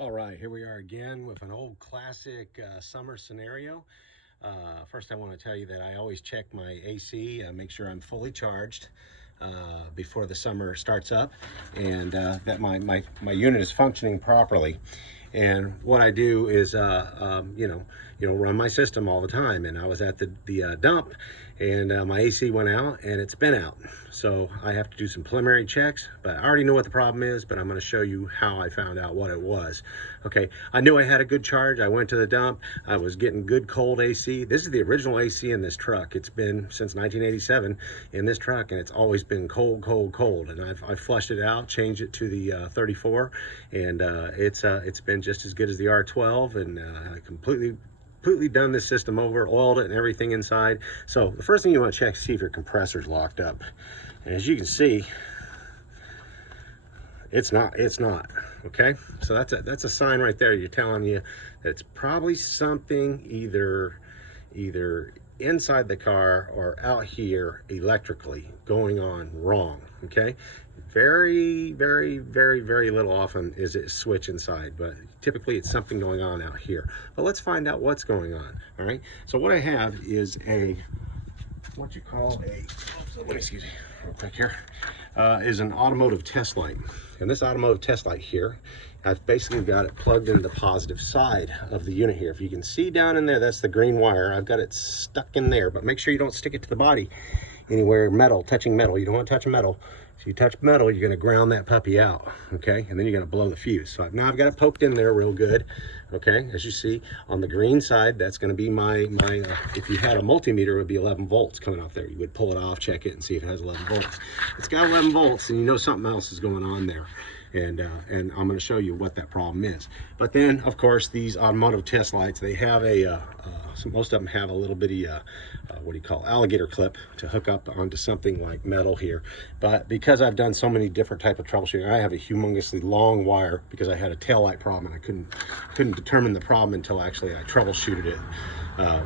All right, here we are again with an old classic summer scenario. First, I want to tell you that I always check my AC, make sure I'm fully charged before the summer starts up, and that my unit is functioning properly. And what I do is, run my system all the time. And I was at the dump, and my AC went out, and it's been out. So I have to do some preliminary checks, but I already know what the problem is, but I'm going to show you how I found out what it was. Okay, I knew I had a good charge. I went to the dump. I was getting good cold AC. This is the original AC in this truck. It's been since 1987 in this truck, and it's always been cold, cold, cold. And I've flushed it out, changed it to the 34, and it's been just as good as the R12, and I completely done this system over, oiled it and everything inside. So the first thing you want to check is see if your compressor's locked up. And as you can see, it's not. Okay, so that's a sign right there. You're telling you that it's probably something either inside the car or out here electrically going on wrong. Okay, very little often is it switch inside, but typically it's something going on out here. But let's find out what's going on. All right, so what I have is excuse me real quick here, is an automotive test light. And this automotive test light here, I've basically got it plugged into the positive side of the unit here. If you can see down in there, that's the green wire. I've got it stuck in there, but make sure you don't stick it to the body anywhere touching metal. You don't want to touch metal. If you touch metal, you're going to ground that puppy out, okay? And then you're going to blow the fuse. So now I've got it poked in there real good, okay? As you see, on the green side, that's going to be my if you had a multimeter, it would be 11 volts coming off there. You would pull it off, check it, and see if it has 11 volts. It's got 11 volts, and you know something else is going on there. And I'm going to show you what that problem is. But then, of course, these automotive test lights, they have most of them have a little bitty, alligator clip to hook up onto something like metal here. But because I've done so many different type of troubleshooting, I have a humongously long wire because I had a tail light problem, and I couldn't determine the problem until actually I troubleshooted it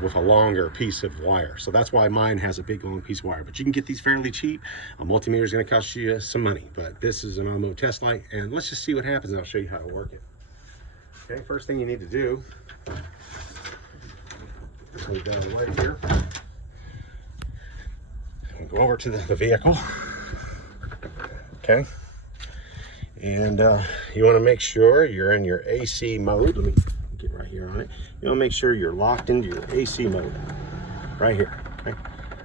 with a longer piece of wire. So that's why mine has a big long piece of wire. But you can get these fairly cheap. A multimeter is going to cost you some money, but this is an automotive test light, and let's just see what happens, and I'll show you how to work it. Okay, first thing you need to do, move that away here. Go over to the vehicle. Okay, and you want to make sure you're in your AC mode. Let me get right here on it. You want to make sure you're locked into your AC mode right here. Okay,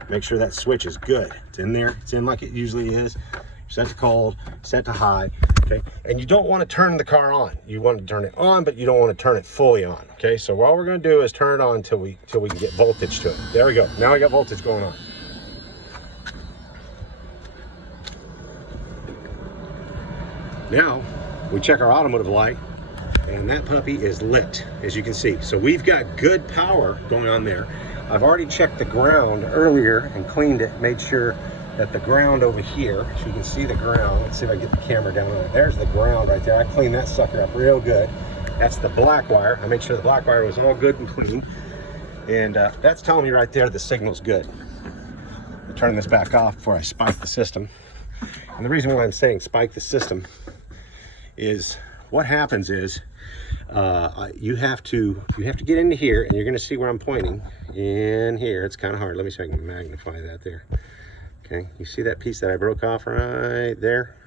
make sure that switch is good. It's in there. It's in like it usually is. Set to cold, set to high. Okay, and you don't want to turn the car on. You want to turn it on, but you don't want to turn it fully on. Okay, so what we're going to do is turn it on until we can get voltage to it. There we go. Now we got voltage going on. Now we check our automotive light, and that puppy is lit, as you can see. So we've got good power going on there. I've already checked the ground earlier and cleaned it, made sure that the ground over here, so you can see the ground. Let's see if I can get the camera down on it. There's the ground right there. I cleaned that sucker up real good. That's the black wire. I made sure the black wire was all good and clean. And that's telling me right there the signal's good. I'll turn this back off before I spike the system. And the reason why I'm saying spike the system is what happens is you have to get into here, and you're going to see where I'm pointing in here. It's kind of hard. Let me see if I can magnify that there. Okay, you see that piece that I broke off right there,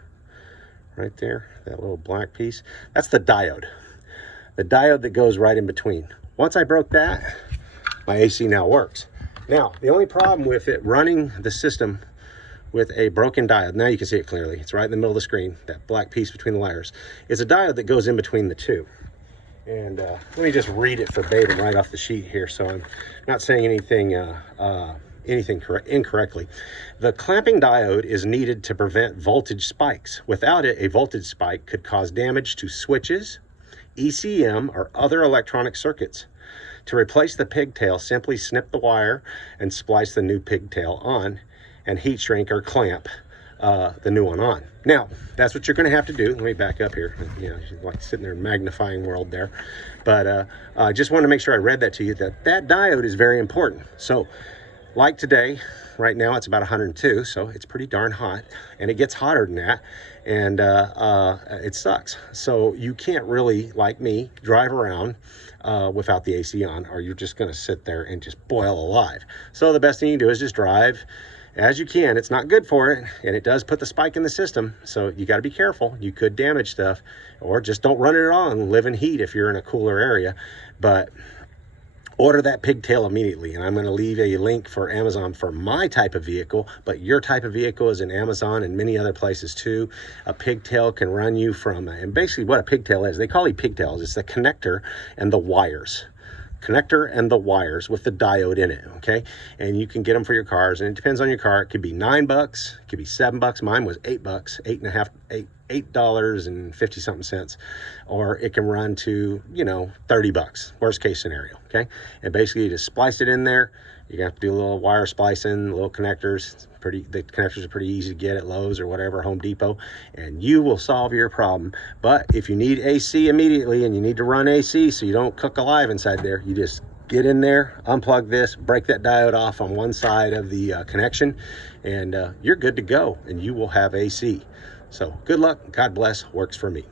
that little black piece? That's the diode that goes right in between. Once I broke that, my AC now works. Now the only problem with it running the system with a broken diode, now you can see it clearly, it's right in the middle of the screen, that black piece between the wires, is a diode that goes in between the two. And let me just read it verbatim right off the sheet here, so I'm not saying anything incorrectly. The clamping diode is needed to prevent voltage spikes. Without it, a voltage spike could cause damage to switches, ECM, or other electronic circuits. To replace the pigtail, simply snip the wire and splice the new pigtail on, and heat shrink or clamp the new one on. Now, that's what you're going to have to do. Let me back up here. You know, like sitting there magnifying world there. But I just wanted to make sure I read that to you, that diode is very important. So like today, right now it's about 102, so it's pretty darn hot, and it gets hotter than that, and it sucks. So you can't really, like me, drive around without the AC on, or you're just going to sit there and just boil alive. So the best thing you can do is just drive as you can. It's not good for it, and it does put the spike in the system, so you got to be careful. You could damage stuff, or just don't run it at all and live in heat if you're in a cooler area. But order that pigtail immediately, and I'm going to leave a link for Amazon for my type of vehicle, but your type of vehicle is in Amazon and many other places too. A pigtail can run you from, and basically what a pigtail is, they call it pigtails, it's the connector and the wires. Connector and the wires with the diode in it, okay? And you can get them for your cars, and it depends on your car. It could be $9, it could be $7. Mine was $8, $8.50 something, or it can run to, you know, $30, worst case scenario, okay? And basically you just splice it in there. You have to do a little wire splicing, little connectors. The connectors are pretty easy to get at Lowe's or whatever, Home Depot, and you will solve your problem. But if you need AC immediately and you need to run AC so you don't cook alive inside there, you just get in there, unplug this, break that diode off on one side of the connection, and you're good to go, and you will have AC. So good luck, God bless, works for me.